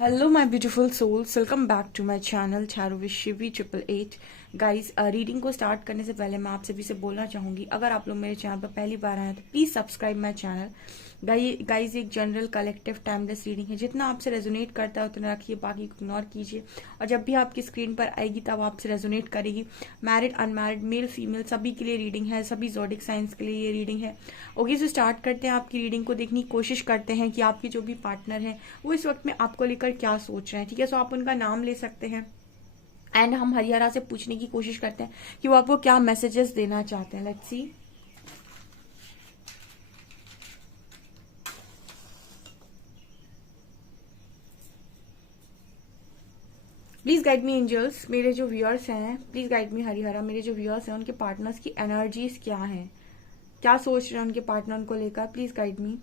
Hello, my beautiful souls. Welcome back to my channel Charu with Shivi 888। Guys reading को start करने से पहले मैं आप सभी से बोलना चाहूंगी, अगर आप लोग मेरे चैनल पर पहली बार आए हैं तो please subscribe my channel. Guys एक जनरल कलेक्टिव टाइमलेस रीडिंग है, जितना आपसे रेजोनेट करता है उतना रखिए, बाकी को इग्नोर कीजिए। और जब भी आपकी स्क्रीन पर आएगी तब आपसे रेजोनेट करेगी। मैरिड अनमैरिड मेल फीमेल सभी के लिए रीडिंग है, सभी ज़ोडिक साइंस के लिए ये रीडिंग है। ओके, सो स्टार्ट करते हैं। आपकी रीडिंग को देखने की कोशिश करते हैं कि आपके जो भी पार्टनर है वो इस वक्त में आपको लेकर क्या सोच रहे हैं। ठीक है, सो आप उनका नाम ले सकते हैं एंड हम हरिहरा से पूछने की कोशिश करते हैं कि वो आपको क्या मैसेजेस देना चाहते हैं। Let's see. Please guide me angels, मेरे जो व्यूअर्स हैं प्लीज गाइड मी हरिहरा। मेरे जो व्यूअर्स हैं उनके पार्टनर्स की एनर्जीज क्या हैं, क्या सोच रहे हैं उनके पार्टनर को लेकर, please guide me.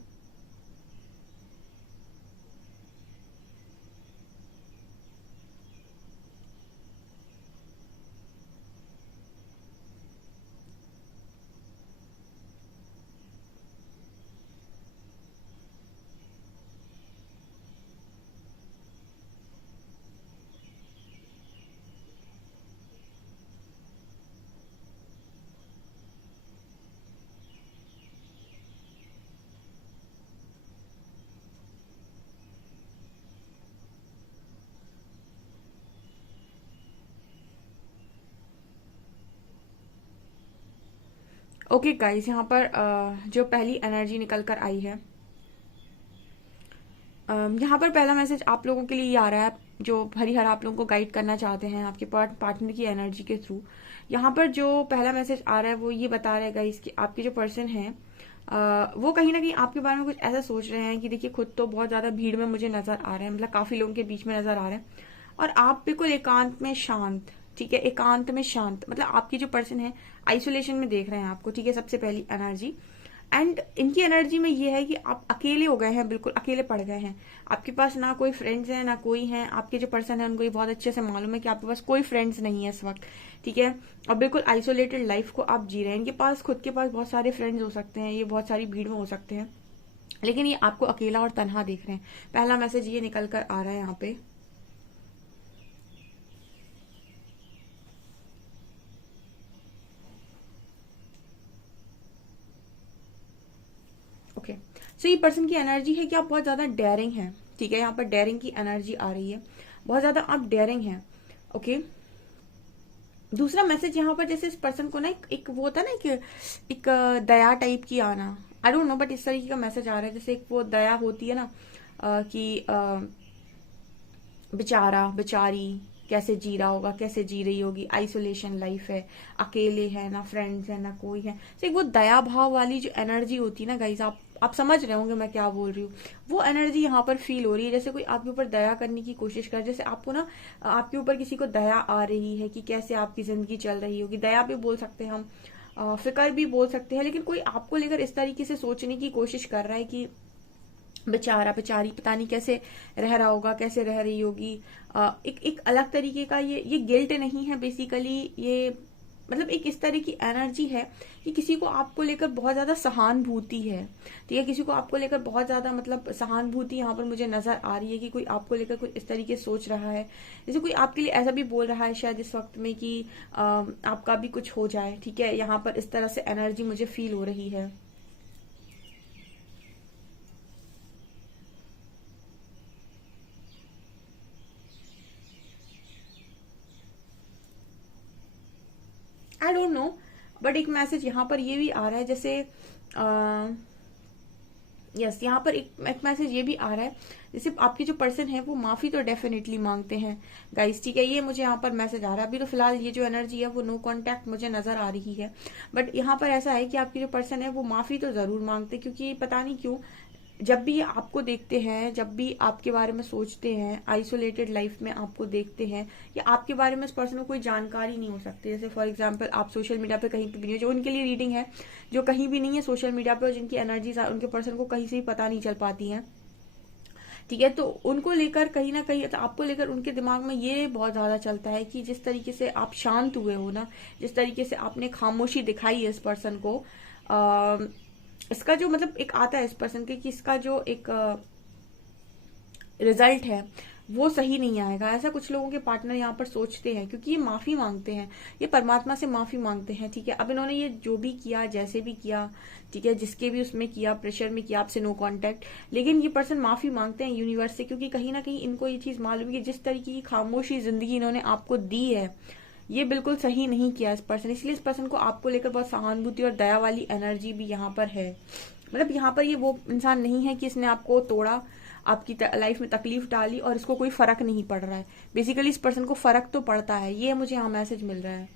Okay guys, यहाँ पर जो पहली एनर्जी निकल कर आई है, यहाँ पर पहला मैसेज आप लोगों के लिए ये आ रहा है, जो हरिहर आप लोगों को गाइड करना चाहते हैं आपके पार्टनर की एनर्जी के थ्रू। यहाँ पर जो पहला मैसेज आ रहा है वो ये बता रहा है गाइस कि आपके जो पर्सन है वो कहीं ना कहीं आपके बारे में कुछ ऐसा सोच रहे हैं कि देखिए, खुद तो बहुत ज्यादा भीड़ में मुझे नजर आ रहे हैं, मतलब काफी लोगों के बीच में नजर आ रहे हैं, और आप बिल्कुल एकांत में शांत। ठीक है, एकांत में शांत, मतलब आपकी जो पर्सन है आइसोलेशन में देख रहे हैं आपको। ठीक है, सबसे पहली एनर्जी। एंड इनकी एनर्जी में ये है कि आप अकेले हो गए हैं, बिल्कुल अकेले पड़ गए हैं। आपके पास ना कोई फ्रेंड्स है ना कोई है। आपके जो पर्सन है उनको ये बहुत अच्छे से मालूम है कि आपके पास कोई फ्रेंड्स नहीं है इस वक्त। ठीक है, और बिल्कुल आइसोलेटेड लाइफ को आप जी रहे हैं। इनके पास खुद के पास बहुत सारे फ्रेंड्स हो सकते हैं, ये बहुत सारी भीड़ में हो सकते हैं, लेकिन ये आपको अकेला और तनहा देख रहे हैं। पहला मैसेज ये निकल कर आ रहा है यहाँ पे। ओके, सो ये पर्सन की एनर्जी है कि आप बहुत ज्यादा डेयरिंग हैं। ठीक है, यहाँ पर डेयरिंग की एनर्जी आ रही है, बहुत ज्यादा आप डेयरिंग हैं। ओके, दूसरा मैसेज यहाँ पर जैसे इस पर्सन को ना एक वो होता है ना, एक दया टाइप की आना, आई डोंट नो, बट इस तरीके का मैसेज आ रहा है जैसे एक वो दया होती है ना, कि बेचारा बेचारी कैसे जी रहा होगा, कैसे जी रही होगी, आइसोलेशन लाइफ है, अकेले है, ना फ्रेंड्स है ना कोई है। तो एक वो दया भाव वाली जो एनर्जी होती है ना गाइज, आप समझ रहे होंगे मैं क्या बोल रही हूँ। वो एनर्जी यहाँ पर फील हो रही है, जैसे कोई आपके ऊपर दया करने की कोशिश कर, जैसे आपको ना आपके ऊपर किसी को दया आ रही है कि कैसे आपकी जिंदगी चल रही होगी। दया भी बोल सकते हैं हम, फिक्र भी बोल सकते हैं, लेकिन कोई आपको लेकर इस तरीके से सोचने की कोशिश कर रहा है कि बेचारा बेचारी पता नहीं कैसे रह रहा होगा, कैसे रह रही होगी। एक अलग तरीके का ये गिल्ट नहीं है बेसिकली, ये मतलब एक इस तरह की एनर्जी है कि किसी को आपको लेकर बहुत ज्यादा सहानुभूति है। ठीक है, किसी को आपको लेकर बहुत ज्यादा मतलब सहानुभूति यहाँ पर मुझे नजर आ रही है कि कोई आपको लेकर कुछ इस तरीके से सोच रहा है, जैसे कोई आपके लिए ऐसा भी बोल रहा है शायद इस वक्त में कि आपका भी कुछ हो जाए। ठीक है, यहाँ पर इस तरह से एनर्जी मुझे फील हो रही है। आई डोंट नो, बट एक मैसेज यहाँ पर ये भी आ रहा है जैसे यस, यहाँ पर एक मैसेज ये भी आ रहा है जैसे आपके जो पर्सन है वो माफी तो डेफिनेटली मांगते हैं गाइस। ठीक है, ये मुझे यहाँ पर मैसेज आ रहा है। अभी तो फिलहाल ये जो एनर्जी है वो नो कांटेक्ट मुझे नजर आ रही है, बट यहाँ पर ऐसा है कि आपके जो पर्सन है वो माफी तो जरूर मांगते हैं, क्योंकि पता नहीं क्यों जब भी ये आपको देखते हैं, जब भी आपके बारे में सोचते हैं, आइसोलेटेड लाइफ में आपको देखते हैं, या आपके बारे में उस पर्सन को कोई जानकारी नहीं हो सकती। जैसे फॉर एग्जांपल आप सोशल मीडिया पे कहीं पे भी नहीं हो, जो उनके लिए रीडिंग है, जो कहीं भी नहीं है सोशल मीडिया पे, और जिनकी एनर्जीज उनके पर्सन को कहीं से भी पता नहीं चल पाती हैं। ठीक है, तो उनको लेकर कहीं ना कहीं, तो आपको लेकर उनके दिमाग में ये बहुत ज्यादा चलता है कि जिस तरीके से आप शांत हुए हो ना, जिस तरीके से आपने खामोशी दिखाई है इस पर्सन को, इसका जो मतलब एक आता है इस पर्सन के कि इसका जो एक रिजल्ट है वो सही नहीं आएगा। ऐसा कुछ लोगों के पार्टनर यहाँ पर सोचते हैं, क्योंकि ये माफी मांगते हैं, ये परमात्मा से माफी मांगते हैं। ठीक है, अब इन्होंने ये जो भी किया, जैसे भी किया, ठीक है, जिसके भी उसमें किया, प्रेशर में किया, आपसे नो कांटेक्ट, लेकिन ये पर्सन माफी मांगते हैं यूनिवर्स से, क्योंकि कहीं ना कहीं इनको ये चीज मालूम है कि जिस तरीके की खामोशी जिंदगी इन्होंने आपको दी है, ये बिल्कुल सही नहीं किया इस पर्सन। इसलिए इस पर्सन को आपको लेकर बहुत सहानुभूति और दया वाली एनर्जी भी यहाँ पर है। मतलब यहाँ पर ये वो इंसान नहीं है कि इसने आपको तोड़ा, आपकी लाइफ में तकलीफ डाली और इसको कोई फर्क नहीं पड़ रहा है। बेसिकली इस पर्सन को फर्क तो पड़ता है, ये मुझे यहाँ मैसेज मिल रहा है।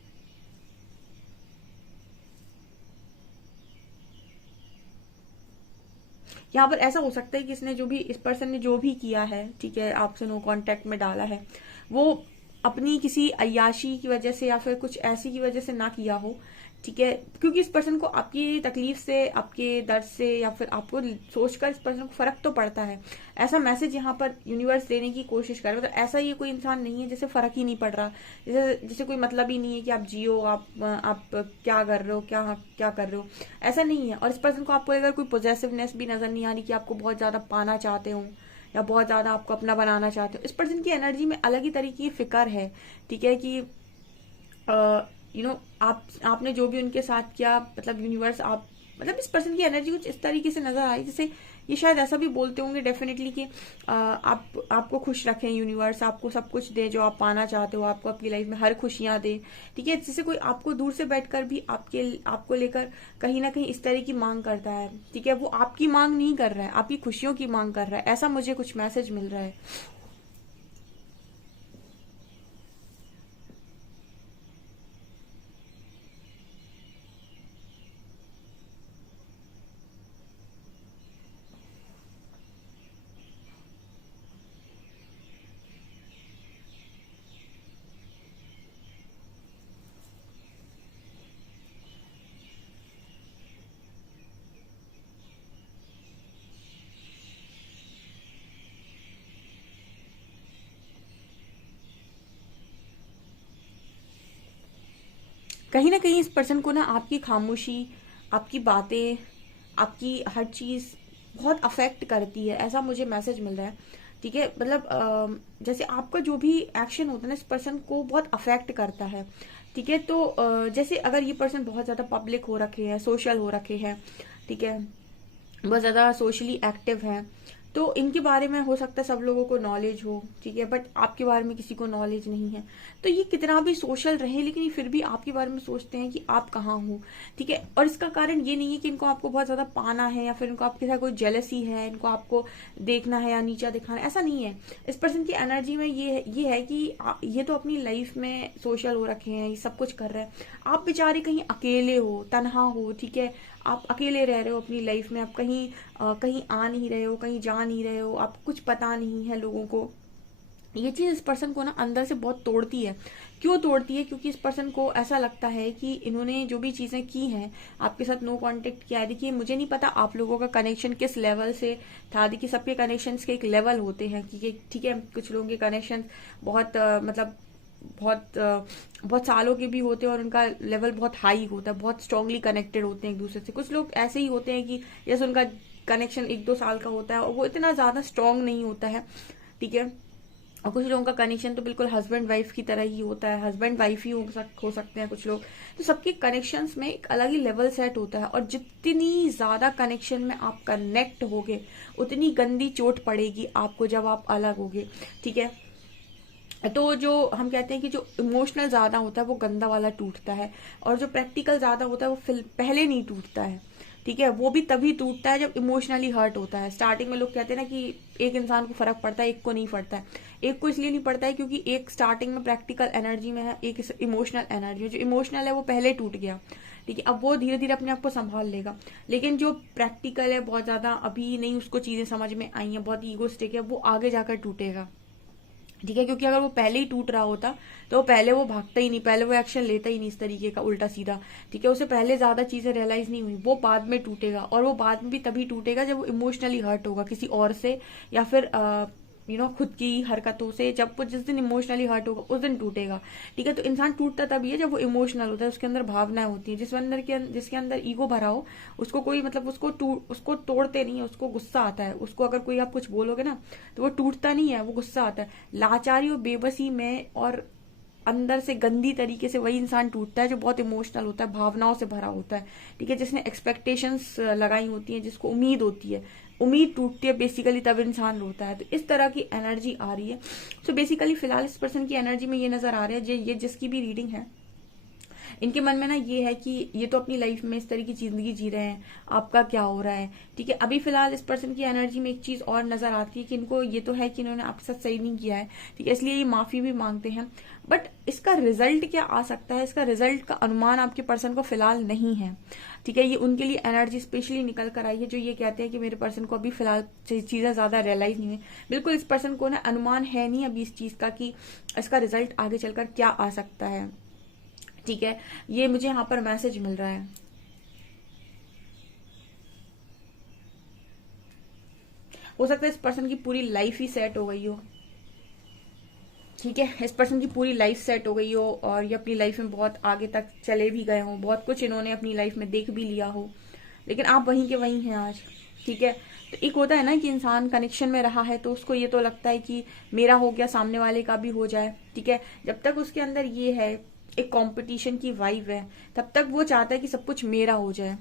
यहाँ पर ऐसा हो सकता है कि इसने जो भी, इस पर्सन ने जो भी किया है, ठीक है, आपसे नो कांटेक्ट में डाला है, वो अपनी किसी अय्याशी की वजह से या फिर कुछ ऐसी की वजह से ना किया हो। ठीक है, क्योंकि इस पर्सन को आपकी तकलीफ से, आपके दर्द से या फिर आपको सोचकर इस पर्सन को फर्क तो पड़ता है। ऐसा मैसेज यहाँ पर यूनिवर्स देने की कोशिश कर रहा है। मतलब ऐसा ये कोई इंसान नहीं है जैसे फर्क ही नहीं पड़ रहा, जैसे जैसे कोई मतलब ही नहीं है कि आप जियो, आप क्या कर रहे हो, क्या क्या कर रहे हो, ऐसा नहीं है। और इस पर्सन को आपको लेकर कोई पोजेसिवनेस भी नजर नहीं आ रही कि आपको बहुत ज्यादा पाना चाहते हो या बहुत ज्यादा आपको अपना बनाना चाहते हो। इस पर्सन की एनर्जी में अलग ही तरीके की फिक्र है। ठीक है, कि आपने जो भी उनके साथ किया, मतलब यूनिवर्स, आप, मतलब इस पर्सन की एनर्जी कुछ इस तरीके से नजर आई, जैसे ये शायद ऐसा भी बोलते होंगे डेफिनेटली कि आपको खुश रखें यूनिवर्स, आपको सब कुछ दे जो आप पाना चाहते हो, आपको आपकी लाइफ में हर खुशियां दे। ठीक है, जैसे कोई आपको दूर से बैठकर भी आपको लेकर कहीं ना कहीं इस तरह की मांग करता है। ठीक है, वो आपकी मांग नहीं कर रहा है, आपकी खुशियों की मांग कर रहा है। ऐसा मुझे कुछ मैसेज मिल रहा है। कहीं ना कहीं इस पर्सन को ना आपकी खामोशी, आपकी बातें, आपकी हर चीज बहुत अफेक्ट करती है, ऐसा मुझे मैसेज मिल रहा है। ठीक है, मतलब जैसे आपका जो भी एक्शन होता है ना, इस पर्सन को बहुत अफेक्ट करता है। ठीक है, तो जैसे अगर ये पर्सन बहुत ज्यादा पब्लिक हो रखे हैं, सोशल हो रखे हैं, ठीक है, बहुत ज्यादा सोशली एक्टिव है, तो इनके बारे में हो सकता है सब लोगों को नॉलेज हो। ठीक है, बट आपके बारे में किसी को नॉलेज नहीं है। तो ये कितना भी सोशल रहे, लेकिन ये फिर भी आपके बारे में सोचते हैं कि आप कहाँ हो। ठीक है, और इसका कारण ये नहीं है कि इनको आपको बहुत ज्यादा पाना है या फिर इनको आपके साथ कोई जेलसी है, इनको आपको देखना है या नीचा दिखाना है, ऐसा नहीं है। इस पर्सन की एनर्जी में ये है कि ये तो अपनी लाइफ में सोशल हो रखे हैं, ये सब कुछ कर रहे हैं, आप बेचारे कहीं अकेले हो, तनहा हो। ठीक है, आप अकेले रह रहे हो अपनी लाइफ में, आप कहीं आ नहीं रहे हो, कहीं जा नहीं रहे हो, आपको कुछ पता नहीं है लोगों को। ये चीज इस पर्सन को ना अंदर से बहुत तोड़ती है। क्यों तोड़ती है? क्योंकि इस पर्सन को ऐसा लगता है कि इन्होंने जो भी चीजें की हैं, आपके साथ नो कांटेक्ट किया है। देखिए, मुझे नहीं पता आप लोगों का कनेक्शन किस लेवल से था। देखिए, सबके कनेक्शन के एक लेवल होते हैं कि ठीक है, कुछ लोगों के कनेक्शन बहुत मतलब बहुत सालों के भी होते हैं और उनका लेवल बहुत हाई होता है, बहुत स्ट्रांगली कनेक्टेड होते हैं एक दूसरे से। कुछ लोग ऐसे ही होते हैं कि जैसे उनका कनेक्शन 1-2 साल का होता है और वो इतना ज्यादा स्ट्रांग नहीं होता है। ठीक है, और कुछ लोगों का कनेक्शन तो बिल्कुल हस्बैंड वाइफ की तरह ही होता है, हस्बैंड वाइफ ही हो सकते हैं कुछ लोग। तो सबके कनेक्शंस में एक अलग ही लेवल सेट होता है, और जितनी ज्यादा कनेक्शन में आप कनेक्ट होगे, उतनी गंदी चोट पड़ेगी आपको जब आप अलग होगे। ठीक है, तो जो हम कहते हैं कि जो इमोशनल ज्यादा होता है वो गंदा वाला टूटता है, और जो प्रैक्टिकल ज्यादा होता है वो पहले नहीं टूटता है। ठीक है, वो भी तभी टूटता है जब इमोशनली हर्ट होता है। स्टार्टिंग में लोग कहते हैं ना कि एक इंसान को फर्क पड़ता है, एक को नहीं पड़ता है। एक को इसलिए नहीं पड़ता है क्योंकि एक स्टार्टिंग में प्रैक्टिकल एनर्जी में है, एक इमोशनल एनर्जी में। जो इमोशनल है वो पहले टूट गया, ठीक है, अब वो धीरे धीरे अपने आप को संभाल लेगा। लेकिन जो प्रैक्टिकल है, बहुत ज्यादा अभी नहीं उसको चीजें समझ में आई हैं, बहुत ईगोस्टिक है, वो आगे जाकर टूटेगा। ठीक है, क्योंकि अगर वो पहले ही टूट रहा होता तो पहले वो भागता ही नहीं, पहले वो एक्शन लेता ही नहीं इस तरीके का उल्टा सीधा। ठीक है, उसे पहले ज्यादा चीजें रियलाइज नहीं हुई, वो बाद में टूटेगा, और वो बाद में भी तभी टूटेगा जब वो इमोशनली हर्ट होगा किसी और से, या फिर खुद की हरकतों से, जब वो जिस दिन इमोशनली हर्ट होगा उस दिन टूटेगा। ठीक है, तो इंसान टूटता तभी है जब वो इमोशनल होता है, उसके अंदर भावनाएं होती है। जिसके अंदर ईगो भरा हो, उसको कोई मतलब उसको तोड़ते नहीं है, उसको गुस्सा आता है। उसको अगर कोई आप कुछ बोलोगे ना तो वो टूटता नहीं है, वो गुस्सा आता है। लाचारी और बेबसी में और अंदर से गंदी तरीके से वही इंसान टूटता है जो बहुत इमोशनल होता है, भावनाओं से भरा होता है। ठीक है, जिसने एक्सपेक्टेशंस लगाई होती है, जिसको उम्मीद होती है, उम्मीद टूटती है बेसिकली, तब इंसान रोता है। तो इस तरह की एनर्जी आ रही है। तो बेसिकली फिलहाल इस पर्सन की एनर्जी में ये नजर आ रहा है, ये जिसकी भी रीडिंग है, इनके मन में ना ये है कि ये तो अपनी लाइफ में इस तरह की जिंदगी जी रहे हैं, आपका क्या हो रहा है। ठीक है, अभी फिलहाल इस पर्सन की एनर्जी में एक चीज और नजर आती है कि इनको ये तो है कि इन्होंने आपके साथ सही नहीं किया है। ठीक है, इसलिए ये माफी भी मांगते हैं, बट इसका रिजल्ट क्या आ सकता है, इसका रिजल्ट का अनुमान आपके पर्सन को फिलहाल नहीं है। ठीक है, ये उनके लिए एनर्जी स्पेशली निकल कर आई है, जो ये कहते हैं कि मेरे पर्सन को अभी फिलहाल चीजें ज्यादा रियलाइज नहीं हुई। बिल्कुल इस पर्सन को ना अनुमान है नहीं अभी इस चीज का कि इसका रिजल्ट आगे चलकर क्या आ सकता है। ठीक है, ये मुझे यहाँ पर मैसेज मिल रहा है। हो सकता है इस पर्सन की पूरी लाइफ ही सेट हो गई हो। ठीक है, इस पर्सन की पूरी लाइफ सेट हो गई हो और ये अपनी लाइफ में बहुत आगे तक चले भी गए हो, बहुत कुछ इन्होंने अपनी लाइफ में देख भी लिया हो, लेकिन आप वहीं के वहीं हैं आज। ठीक है, तो एक होता है ना कि इंसान कनेक्शन में रहा है तो उसको ये तो लगता है कि मेरा हो गया, सामने वाले का भी हो जाए। ठीक है, जब तक उसके अंदर ये है, एक कंपटीशन की वाइब है, तब तक वो चाहता है कि सब कुछ मेरा हो जाए।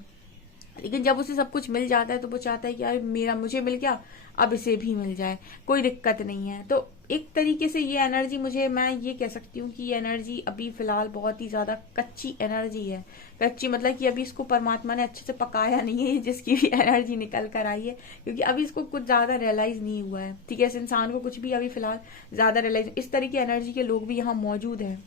लेकिन जब उसे सब कुछ मिल जाता है तो वो चाहता है कि यार मेरा मुझे मिल गया, अब इसे भी मिल जाए, कोई दिक्कत नहीं है। तो एक तरीके से ये एनर्जी, मैं ये कह सकती हूँ कि ये एनर्जी अभी फिलहाल बहुत ही ज्यादा कच्ची एनर्जी है। कच्ची मतलब कि अभी इसको परमात्मा ने अच्छे से पकाया नहीं है, जिसकी भी एनर्जी निकल कर आई है, क्योंकि अभी इसको कुछ ज्यादा रियलाइज नहीं हुआ है। ठीक है, इस इंसान को कुछ भी अभी फिलहाल ज्यादा रियलाइज, इस तरह की एनर्जी के लोग भी यहाँ मौजूद है।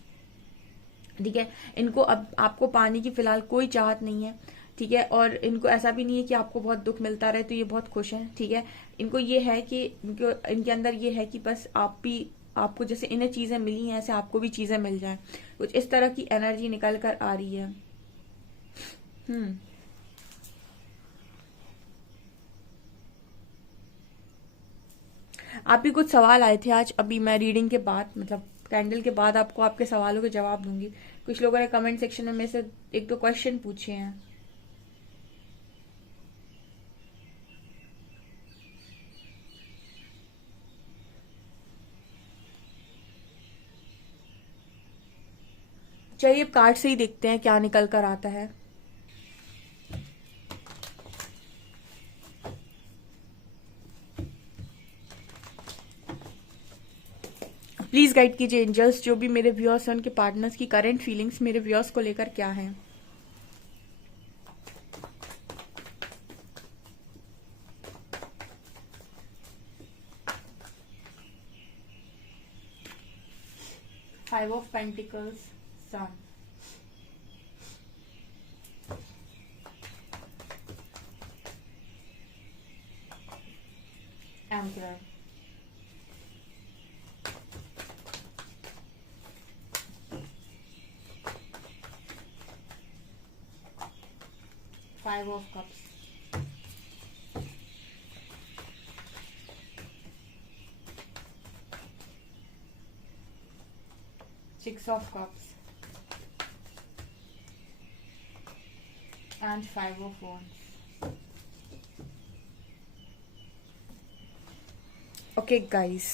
ठीक है, इनको अब आपको पाने की फिलहाल कोई चाहत नहीं है। ठीक है, और इनको ऐसा भी नहीं है कि आपको बहुत दुख मिलता रहे तो ये बहुत खुश हैं। ठीक है, इनको ये है कि इनके अंदर ये है कि बस आपको जैसे इन्हें चीजें मिली हैं ऐसे आपको भी चीजें मिल जाएं। कुछ इस तरह की एनर्जी निकल कर आ रही है। आप भी कुछ सवाल आए थे आज, अभी मैं रीडिंग के बाद, मतलब कैंडल के बाद आपको आपके सवालों के जवाब दूंगी। कुछ लोगों ने कमेंट सेक्शन में मेरे से एक दो क्वेश्चन पूछे हैं। चलिए अब कार्ड से ही देखते हैं क्या निकल कर आता है। प्लीज गाइड कीजिए एंजल्स, जो भी मेरे व्यूअर्स हैं उनके पार्टनर्स की करंट फीलिंग्स मेरे व्यूअर्स को लेकर क्या है। Five of pentacles, sun, emperor, five of cups, six of cups and five of wands। Okay guys,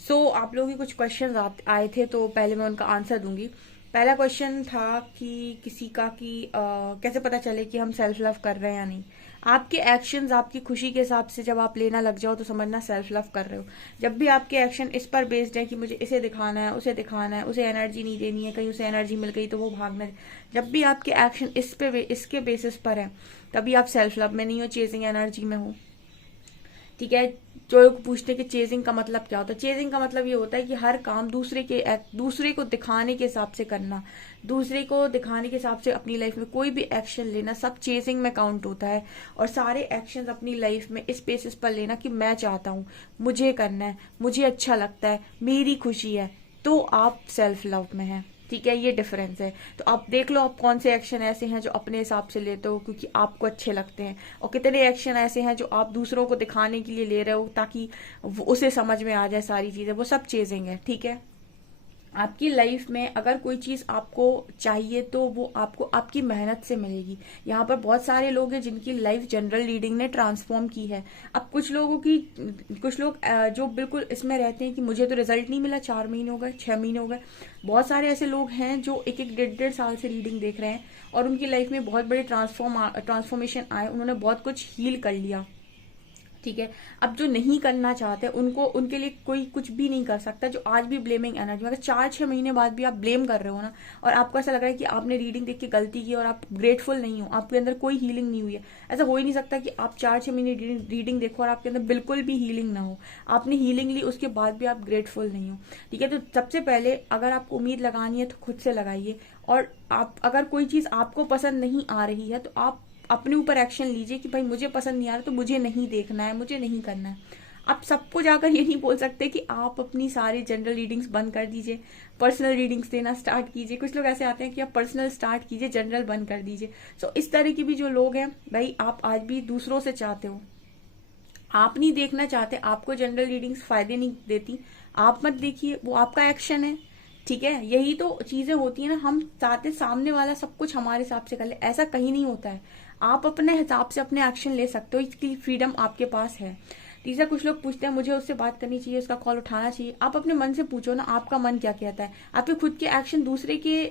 so आप लोगों के कुछ क्वेश्चन आए थे तो पहले मैं उनका आंसर दूंगी। पहला क्वेश्चन था कि किसी का कि कैसे पता चले कि हम सेल्फ लव कर रहे हैं या नहीं। आपके एक्शंस आपकी खुशी के हिसाब से जब आप लेना लग जाओ तो समझना सेल्फ लव कर रहे हो। जब भी आपके एक्शन इस पर बेस्ड है कि मुझे इसे दिखाना है, उसे दिखाना है, उसे एनर्जी नहीं देनी है, कहीं उसे एनर्जी मिल गई तो वो भागना है, जब भी आपके एक्शन इसके बेसिस पर है तभी आप सेल्फ लव में नहीं हो, चेजिंग एनर्जी में हो। ठीक है, जो लोग पूछते हैं कि चेजिंग का मतलब क्या होता है, चेजिंग का मतलब ये होता है कि हर काम दूसरे को दिखाने के हिसाब से करना, दूसरे को दिखाने के हिसाब से अपनी लाइफ में कोई भी एक्शन लेना, सब चेजिंग में काउंट होता है। और सारे एक्शंस अपनी लाइफ में इस बेसिस पर लेना कि मैं चाहता हूँ, मुझे करना है, मुझे अच्छा लगता है, मेरी खुशी है, तो आप सेल्फ लव में हैं। ठीक है, ये डिफरेंस है। तो आप देख लो आप कौन से एक्शन ऐसे हैं जो अपने हिसाब से लेते हो क्योंकि आपको अच्छे लगते हैं, और कितने एक्शन ऐसे हैं जो आप दूसरों को दिखाने के लिए ले रहे हो ताकि उसे समझ में आ जाए सारी चीजें। वो सब चेजिंग है, ठीक है। आपकी लाइफ में अगर कोई चीज आपको चाहिए तो वो आपको आपकी मेहनत से मिलेगी। यहाँ पर बहुत सारे लोग हैं जिनकी लाइफ जनरल रीडिंग ने ट्रांसफॉर्म की है। अब कुछ लोग जो बिल्कुल इसमें रहते हैं कि मुझे तो रिजल्ट नहीं मिला, 4 महीने हो गए, 6 महीने हो गए। बहुत सारे ऐसे लोग हैं जो एक एक डेढ़ डेढ़ साल से रीडिंग देख रहे हैं और उनकी लाइफ में बहुत बड़े ट्रांसफॉर्मेशन आए, उन्होंने बहुत कुछ हील कर लिया, ठीक है। अब जो नहीं करना चाहते उनको, उनके लिए कोई कुछ भी नहीं कर सकता। जो आज भी ब्लेमिंग एनर्जी, अगर 4-6 महीने बाद भी आप ब्लेम कर रहे हो ना, और आपको ऐसा लग रहा है कि आपने रीडिंग देख के गलती की और आप ग्रेटफुल नहीं हो, आपके अंदर कोई हीलिंग नहीं हुई है। ऐसा हो ही नहीं सकता कि आप 4-6 महीने रीडिंग देखो और आपके अंदर बिल्कुल भी हीलिंग ना हो। आपने हीलिंग ली, उसके बाद भी आप ग्रेटफुल नहीं हो, ठीक है। तो सबसे पहले अगर आपको उम्मीद लगानी है तो खुद से लगाइए। और आप अगर कोई चीज आपको पसंद नहीं आ रही है तो आप अपने ऊपर एक्शन लीजिए कि भाई मुझे पसंद नहीं आ रहा तो मुझे नहीं देखना है, मुझे नहीं करना है। आप सबको जाकर ये नहीं बोल सकते कि आप अपनी सारी जनरल रीडिंग्स बंद कर दीजिए, पर्सनल रीडिंग्स देना स्टार्ट कीजिए। कुछ लोग ऐसे आते हैं कि आप पर्सनल स्टार्ट कीजिए, जनरल बंद कर दीजिए। सो इस तरह की भी जो लोग हैं, भाई आप आज भी दूसरों से चाहते हो, आप नहीं देखना चाहते, आपको जनरल रीडिंग्स फायदे नहीं देती, आप मत देखिए, वो आपका एक्शन है, ठीक है। यही तो चीजें होती है ना, हम चाहते सामने वाला सब कुछ हमारे हिसाब से कर ले, ऐसा कहीं नहीं होता है। आप अपने हिसाब से अपने एक्शन ले सकते हो, इसकी फ्रीडम आपके पास है। तीसरा, कुछ लोग पूछते हैं मुझे उससे बात करनी चाहिए, उसका कॉल उठाना चाहिए। आप अपने मन से पूछो ना, आपका मन क्या कहता है। आपके खुद के एक्शन दूसरे के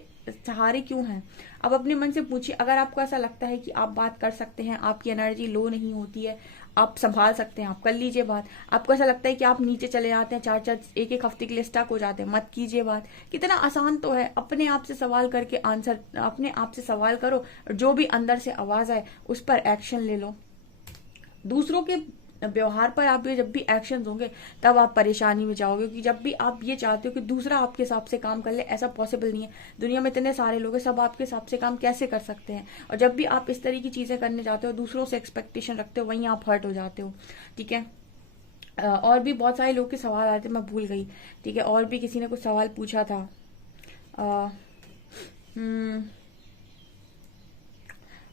सहारे क्यों हैं। आप अपने मन से पूछिए, अगर आपको ऐसा लगता है कि आप बात कर सकते हैं, आपकी एनर्जी लो नहीं होती है, आप संभाल सकते हैं, आप कर लीजिए बात। आपको ऐसा लगता है कि आप नीचे चले जाते हैं, 4-4 एक हफ्ते के लिए स्टक हो जाते हैं, मत कीजिए बात। कितना आसान तो है। अपने आप से सवाल करके आंसर, अपने आप से सवाल करो, जो भी अंदर से आवाज आए उस पर एक्शन ले लो। दूसरों के व्यवहार पर आप जब भी एक्शन होंगे तब आप परेशानी में जाओगे, क्योंकि जब भी आप ये चाहते हो कि दूसरा आपके हिसाब से काम कर ले, ऐसा पॉसिबल नहीं है। दुनिया में इतने सारे लोग हैं, सब आपके हिसाब से काम कैसे कर सकते हैं। और जब भी आप इस तरह की चीजें करने जाते हो, दूसरों से एक्सपेक्टेशन रखते हो, वहीं आप हर्ट हो जाते हो, ठीक है। और भी बहुत सारे लोग के सवाल आए थे, मैं भूल गई, ठीक है। और भी किसी ने कुछ सवाल पूछा था।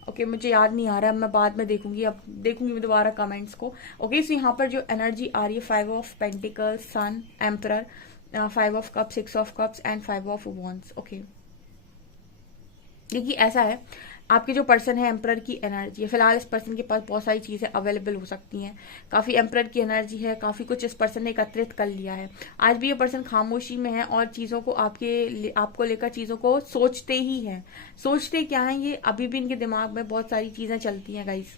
ओके, मुझे याद नहीं आ रहा, मैं बाद में देखूंगी, अब देखूंगी मैं दोबारा कमेंट्स को। ओके, सो यहाँ पर जो एनर्जी आ रही है, 5 of pentacles, sun, emperor, 5 of cups, 6 of cups and 5 of wands. Okay, देखिए ऐसा है, आपके जो पर्सन है एम्परर की एनर्जी है। फिलहाल इस पर्सन के पास बहुत सारी चीजें अवेलेबल हो सकती हैं, काफी एम्परर की एनर्जी है, काफी कुछ इस पर्सन ने एकत्रित कर लिया है। आज भी ये पर्सन खामोशी में है और चीजों को आपको लेकर चीजों को सोचते ही है। सोचते क्या है, ये अभी भी इनके दिमाग में बहुत सारी चीजें चलती हैं गाइस।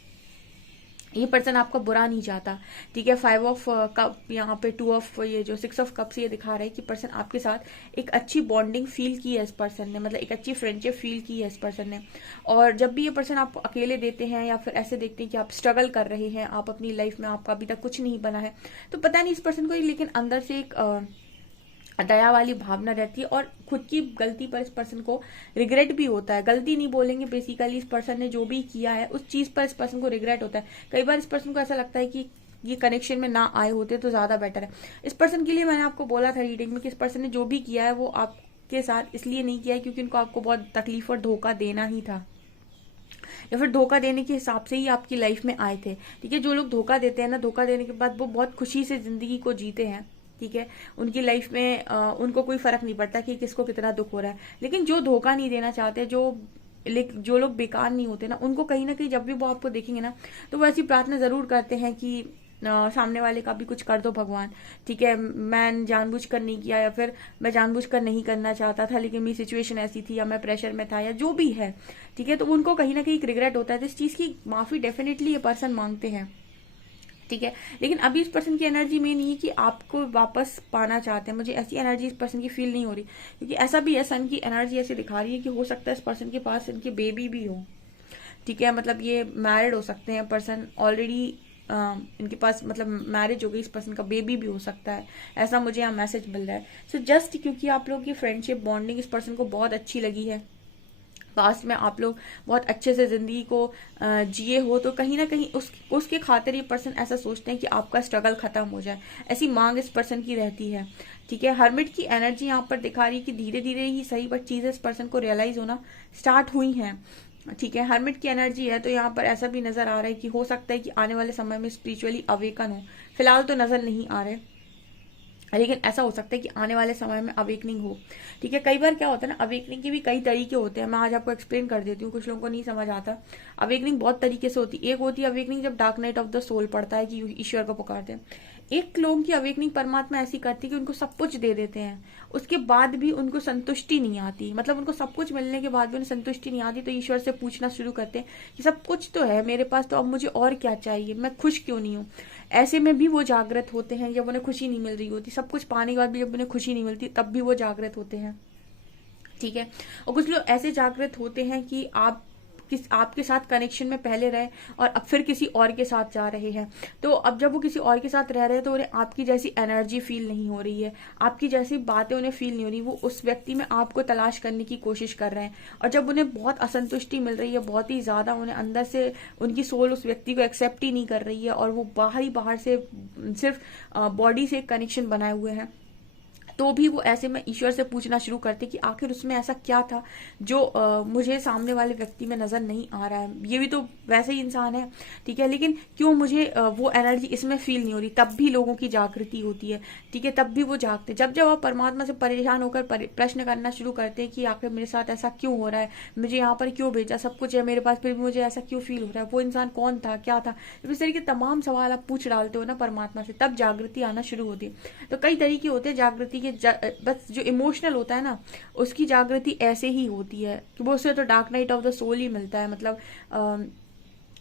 ये पर्सन आपका बुरा नहीं चाहता, ठीक है। 5 ऑफ कप, यहाँ पे 2 ऑफ, ये जो 6 ऑफ कप्स, ये दिखा रहा है कि पर्सन आपके साथ एक अच्छी बॉन्डिंग फील की है इस पर्सन ने, मतलब एक अच्छी फ्रेंडशिप फील की है इस पर्सन ने। और जब भी ये पर्सन आपको अकेले देते हैं या फिर ऐसे देखते हैं कि आप स्ट्रगल कर रहे हैं, आप अपनी लाइफ में, आपका अभी तक कुछ नहीं बना है, तो पता नहीं इस पर्सन को, लेकिन अंदर से एक दया वाली भावना रहती है। और खुद की गलती पर इस पर्सन को रिग्रेट भी होता है। गलती नहीं बोलेंगे, बेसिकली इस पर्सन ने जो भी किया है उस चीज पर इस पर्सन को रिग्रेट होता है। कई बार इस पर्सन को ऐसा लगता है कि ये कनेक्शन में ना आए होते तो ज्यादा बेटर है इस पर्सन के लिए। मैंने आपको बोला था रीडिंग में कि इस पर्सन ने जो भी किया है वो आपके साथ इसलिए नहीं किया है क्योंकि उनको आपको बहुत तकलीफ और धोखा देना ही था, या फिर धोखा देने के हिसाब से ही आपकी लाइफ में आए थे, ठीक है। जो लोग धोखा देते हैं ना, धोखा देने के बाद वो बहुत खुशी से जिंदगी को जीते हैं, ठीक है। उनकी लाइफ में उनको कोई फर्क नहीं पड़ता कि किसको कितना दुख हो रहा है। लेकिन जो धोखा नहीं देना चाहते, जो लोग बेकार नहीं होते ना, उनको कहीं ना कहीं जब भी वो आपको देखेंगे ना, तो वो ऐसी प्रार्थना जरूर करते हैं कि सामने वाले का भी कुछ कर दो भगवान, ठीक है। मैं जानबूझकर नहीं किया, या फिर मैं जानबूझकर नहीं करना चाहता था, लेकिन मेरी सिचुएशन ऐसी थी, या मैं प्रेशर में था, या जो भी है, ठीक है। तो उनको कहीं ना कहीं एक रिग्रेट होता है, तो इस चीज की माफी डेफिनेटली ये पर्सन मांगते हैं, ठीक है। लेकिन अभी इस पर्सन की एनर्जी में नहीं है कि आपको वापस पाना चाहते हैं। मुझे ऐसी एनर्जी इस पर्सन की फील नहीं हो रही, क्योंकि ऐसा भी है, सन की एनर्जी ऐसे दिखा रही है कि हो सकता है इस पर्सन के पास इनके बेबी भी हो, ठीक है। मतलब ये मैरिड हो सकते हैं पर्सन ऑलरेडी, इनके पास मतलब मैरिज हो गई, इस पर्सन का बेबी भी हो सकता है, ऐसा मुझे यहाँ मैसेज मिल रहा है। सो जस्ट क्योंकि आप लोग की फ्रेंडशिप बॉन्डिंग इस पर्सन को बहुत अच्छी लगी है, पास्ट में आप लोग बहुत अच्छे से जिंदगी को जिए हो, तो कहीं ना कहीं उसके खातिर ये पर्सन ऐसा सोचते हैं कि आपका स्ट्रगल खत्म हो जाए, ऐसी मांग इस पर्सन की रहती है, ठीक है। हर्मिट की एनर्जी यहाँ पर दिखा रही है कि धीरे धीरे ही सही बट चीजें इस पर्सन को रियलाइज होना स्टार्ट हुई हैं, ठीक है। हर्मिट की एनर्जी है तो यहाँ पर ऐसा भी नजर आ रहा है कि हो सकता है कि आने वाले समय में स्पिरिचुअली अवेकन हो। फिलहाल तो नजर नहीं आ रहे, लेकिन ऐसा हो सकता है कि आने वाले समय में अवेकनिंग हो, ठीक है। कई बार क्या होता है ना, अवेकनिंग के भी कई तरीके होते हैं। मैं आज आपको एक्सप्लेन कर देती हूँ, कुछ लोगों को नहीं समझ आता। अवेकनिंग बहुत तरीके से होती है। एक होती है अवेकनिंग जब dark night of the soul पड़ता है कि ईश्वर को पुकारते हैं। एक लोगों की अवेकनिंग परमात्मा ऐसी करती है कि उनको सब कुछ दे देते हैं, उसके बाद भी उनको संतुष्टि नहीं आती। मतलब उनको सब कुछ मिलने के बाद भी उन्हें संतुष्टि नहीं आती, तो ईश्वर से पूछना शुरू करते हैं कि सब कुछ तो है मेरे पास, तो अब मुझे और क्या चाहिए, मैं खुश क्यों नहीं हूँ। ऐसे में भी वो जागृत होते हैं जब उन्हें खुशी नहीं मिल रही होती। सब कुछ पाने के बाद भी जब उन्हें खुशी नहीं मिलती तब भी वो जागृत होते हैं, ठीक है। और कुछ लोग ऐसे जागृत होते हैं कि आपके साथ कनेक्शन में पहले रहे और अब फिर किसी और के साथ जा रहे हैं। तो अब जब वो किसी और के साथ रह रहे हैं तो उन्हें आपकी जैसी एनर्जी फील नहीं हो रही है, आपकी जैसी बातें उन्हें फील नहीं हो रही। वो उस व्यक्ति में आपको तलाश करने की कोशिश कर रहे हैं, और जब उन्हें बहुत असंतुष्टि मिल रही है, बहुत ही ज्यादा उन्हें अंदर से उनकी सोल उस व्यक्ति को एक्सेप्ट ही नहीं कर रही है, और वो बाहर से सिर्फ बॉडी से एक कनेक्शन बनाए हुए हैं, तो भी वो ऐसे में ईश्वर से पूछना शुरू करते कि आखिर उसमें ऐसा क्या था जो मुझे सामने वाले व्यक्ति में नजर नहीं आ रहा है। ये भी तो वैसे ही इंसान है, ठीक है, लेकिन क्यों मुझे वो एनर्जी इसमें फील नहीं हो रही। तब भी लोगों की जागृति होती है, ठीक है, तब भी वो जागते। जब जब आप परमात्मा से परेशान होकर प्रश्न करना शुरू करते हैं कि आखिर मेरे साथ ऐसा क्यों हो रहा है, मुझे यहाँ पर क्यों भेजा, सब कुछ है मेरे पास फिर भी मुझे ऐसा क्यों फील हो रहा है, वो इंसान कौन था, क्या था, जब इस तरह के तमाम सवाल आप पूछ डालते हो ना परमात्मा से, तब जागृति आना शुरू होती है। तो कई तरीके होते हैं जागृति के, बस जो इमोशनल होता है ना उसकी जागृति ऐसे ही होती है कि वो उससे तो dark night of the soul ही मिलता है। मतलब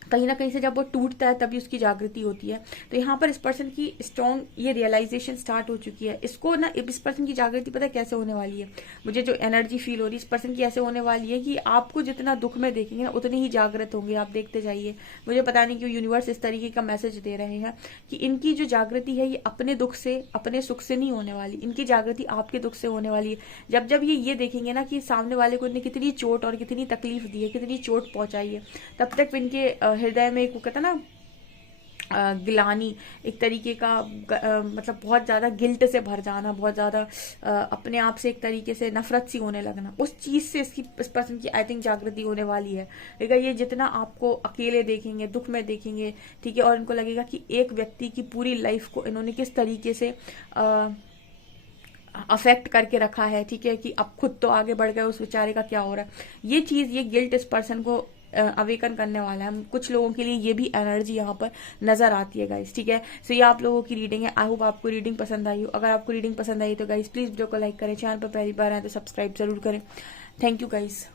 कहीं ना कहीं से जब वो टूटता है तभी उसकी जागृति होती है। तो यहाँ पर इस पर्सन की स्ट्रॉन्ग ये रियलाइजेशन स्टार्ट हो चुकी है। इसको ना इस पर्सन की जागृति पता है कैसे होने वाली है, मुझे जो एनर्जी फील हो रही है इस पर्सन की ऐसे होने वाली है कि आपको जितना दुख में देखेंगे ना उतने ही जागृत होंगे। आप देखते जाइए, मुझे पता नहीं क्यों यूनिवर्स इस तरीके का मैसेज दे रहे हैं कि इनकी जो जागृति है ये अपने दुख से, अपने सुख से नहीं होने वाली, इनकी जागृति आपके दुख से होने वाली है। जब जब ये देखेंगे ना कि सामने वाले को इन्हें कितनी चोट और कितनी तकलीफ दी है, कितनी चोट पहुंचाई है, तब तक इनके हृदय में एक वो कहता ना गिलानी, एक तरीके का मतलब बहुत ज्यादा गिल्ट से भर जाना, बहुत ज्यादा अपने आप से एक तरीके से नफरत सी होने लगना, उस चीज से इस पर्सन की आई थिंक जागृति होने वाली है। लेकिन ये जितना आपको अकेले देखेंगे, दुख में देखेंगे, ठीक है, और इनको लगेगा कि एक व्यक्ति की पूरी लाइफ को इन्होंने किस तरीके से अफेक्ट करके रखा है, ठीक है, कि अब खुद तो आगे बढ़ गए, उस बेचारे का क्या हो रहा है। ये चीज, ये गिल्ट इस पर्सन को अवेकन करने वाला है। कुछ लोगों के लिए ये भी एनर्जी यहाँ पर नजर आती है गाइस, ठीक है। सो ये आप लोगों की रीडिंग है। आई होप आपको रीडिंग पसंद आई हो। अगर आपको रीडिंग पसंद आई तो गाइस प्लीज वीडियो को लाइक करें, चैनल पर पहली बार आए तो सब्सक्राइब जरूर करें। Thank you guys.